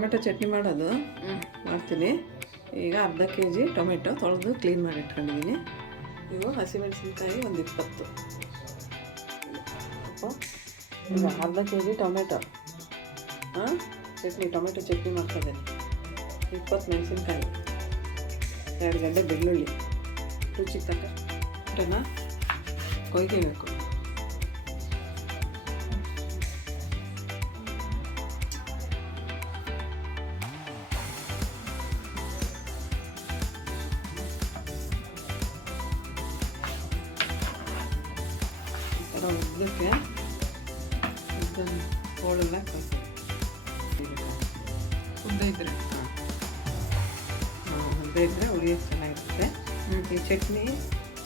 Tomato chutney ಮಾಡೋದು ಮಾಡ್ತೀನಿ. ಈಗ ಅರ್ಧ kg ಟೊಮೆಟೊ ತೊಳೆದು ಕ್ಲೀನ್ ಮಾಡಿ ಇಟ್ಕೊಂಡಿದ್ದೀನಿ. ಇವು ಹಸಿಮೆಣಸಿನ್ಕಾಯಿ ಒಂದು 20. ಈಗ ಅರ್ಧ kg ಟೊಮೆಟೊ ಟೊಮೆಟೊ ಚಟ್ನಿ ಮಾಡ್ತಾಯಿದ್ದೀನಿ. 20 ಮೆಣಸಿನ್ಕಾಯಿ, 2 ಗಡ್ಡೆ ಬೆಳ್ಳುಳ್ಳಿ, ರುಚಿಗೆ ತಕ್ಕ ಕೊಯ್ಕೋಬೇಕು. ಉದ್ದಕ್ಕೆ ಹೋಳೆಲ್ಲ ಉದ್ದ ಇದ್ದರೆ ಉರಿಯೋದು ಚೆನ್ನಾಗಿರುತ್ತೆ. ಈ ಚಟ್ನಿ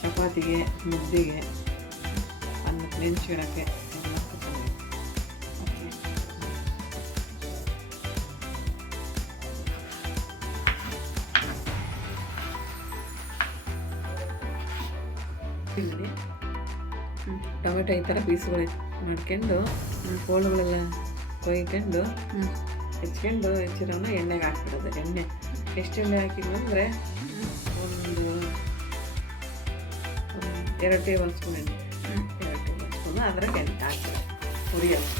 ಚಪಾತಿಗೆ, ಮುದ್ದೆಗೆ, ಅನ್ನಕ್ಕೆ ನೆಂಚಿಡೋಕ್ಕೆ ಎಲ್ಲ ಚೆನ್ನಾಗಿರುತ್ತೆ. ಇಲ್ಲಿ ಟೊಮೆಟೊ ಈ ಥರ ಪೀಸ್ಗಳು ಮಾಡ್ಕೊಂಡು ಹೋಳುಗಳೆಲ್ಲ ಕೊಯ್ಕೊಂಡು ಹೆಚ್ಚಿರೋನ ಎಣ್ಣೆಗೆ ಹಾಕ್ಬಿಡೋದು. ಎಣ್ಣೆ ಎಷ್ಟು ಎಣ್ಣೆ ಹಾಕಿದ್ವಿ ಅಂದರೆ ಒಂದು 2 ಟೇಬಲ್ ಸ್ಪೂನ್ ಎಣ್ಣೆ, 2 ಟೇಬಲ್ ಸ್ಪೂನ್ ಅದ್ರಾಗ ಎಣ್ಣೆ ಹಾಕ್ಬಿಡೋದು ಹುರಿಯೋದು.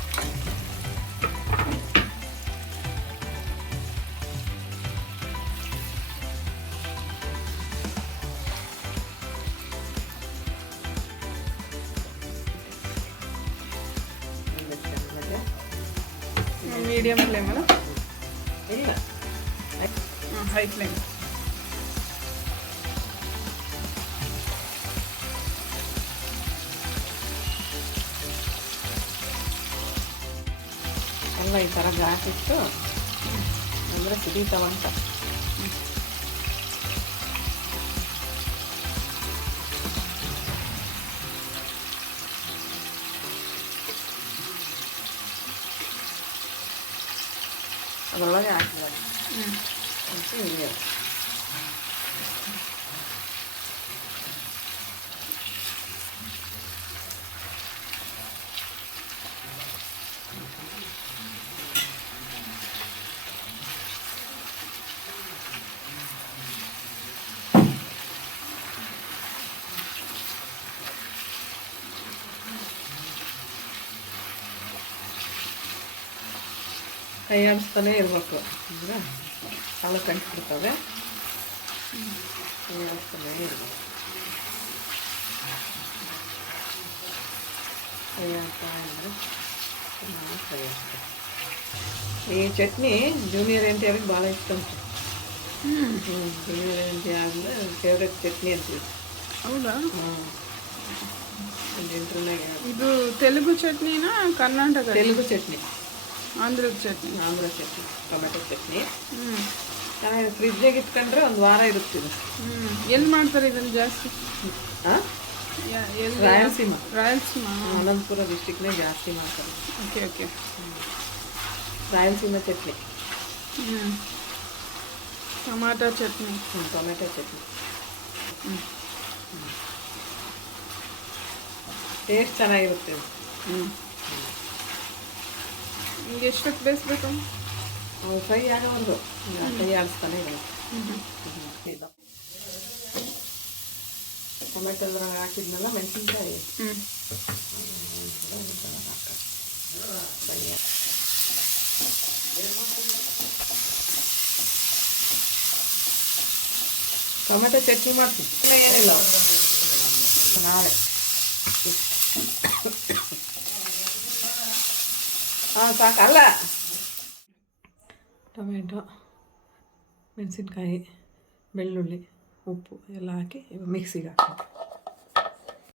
ಮೀಡಿಯಮ್ ಫ್ಲೇಮ್ ಅಲ್ಲ? ಇಲ್ಲ, ಹೈ ಫ್ಲೇಮ್. ಎಲ್ಲ ಈ ಥರ ಹಾಕಿಟ್ಟು ಅಂದರೆ ಸಿಡಿತಾವಂತ. ಅದರೊಳಗೆ ಹಾಕಿದಾಗ ಹಾಕಿ ಹಿಡಿಯೋದು. ಕೈ ಆಡಿಸ್ತಾನೆ ಇರಬೇಕು ಅಂದರೆ ಸಣ್ಣ ಕಂಟಿಬಿಡ್ತವೆ. ಕೈ ಆಡಿಸ್ತಾನೆ ಇರಬೇಕು. ಕೈ ಆಡ್ತಾ ಅಂದರೆ ಕೈ ಆಡ್ತಾರೆ. ಈ ಚಟ್ನಿ ಜೂನಿಯರ್ ಎನ್ಟಿಆರ್ಗೆ ಭಾಳ ಇಷ್ಟ ಉಂಟು. ಜೂನಿಯರ್ ಎನ್ಟಿಆರ್ ಫೇವ್ರೆಟ್ ಚಟ್ನಿ ಅಂತೀವಿ. ಹೌದಾ? ಇದು ತೆಲುಗು ಚಟ್ನಿನಾ ಕರ್ನಾಟಕ? ತೆಲುಗು ಚಟ್ನಿ, ಆಂಧ್ರದ ಚಟ್ನಿ. ಟೊಮೆಟೊ ಚಟ್ನಿ ಚೆನ್ನಾಗಿ ಫ್ರಿಜ್ಜಾಗಿ ಇಟ್ಕೊಂಡ್ರೆ ಒಂದು ವಾರ ಇರುತ್ತಿದೆ. ಎಲ್ಲಿ ಮಾಡ್ತಾರೆ ಇದನ್ನು ಜಾಸ್ತಿ? ರಾಯಲಸೀಮಾ, ಅನಂತಪುರ ಡಿಸ್ಟಿಕ್ನೇ ಜಾಸ್ತಿ ಮಾಡ್ತಾರೆ. Okay. Rayalaseema chutney. Tomato chutney. Taste ಚೆನ್ನಾಗಿರುತ್ತೆ. ನಿಮಗೆ ಎಷ್ಟೊತ್ತು ಬೇಯಿಸ್ಬೇಕು? ಫ್ರೈ ಆಗೋದು ಕೈ ಆಡಿಸ್ತಾನೆ ಇಲ್ಲ. ಟೊಮೆಟೊ ಹಾಕಿದ್ನಲ್ಲ ಮೆಣಸಿನ್ಕಾಯಿ, ಟೊಮೆಟೊ ಚಟ್ನಿ ಮಾಡ್ತೀನಿ. ಏನಿಲ್ಲ, ನಾಳೆ ಸಾಕಲ್ಲ. ಟೊಮೆಟೊ, ಮೆಣಸಿನ್ಕಾಯಿ, ಬೆಳ್ಳುಳ್ಳಿ, ಉಪ್ಪು ಎಲ್ಲ ಹಾಕಿ ಮಿಕ್ಸಿಗೆ ಹಾಕಿ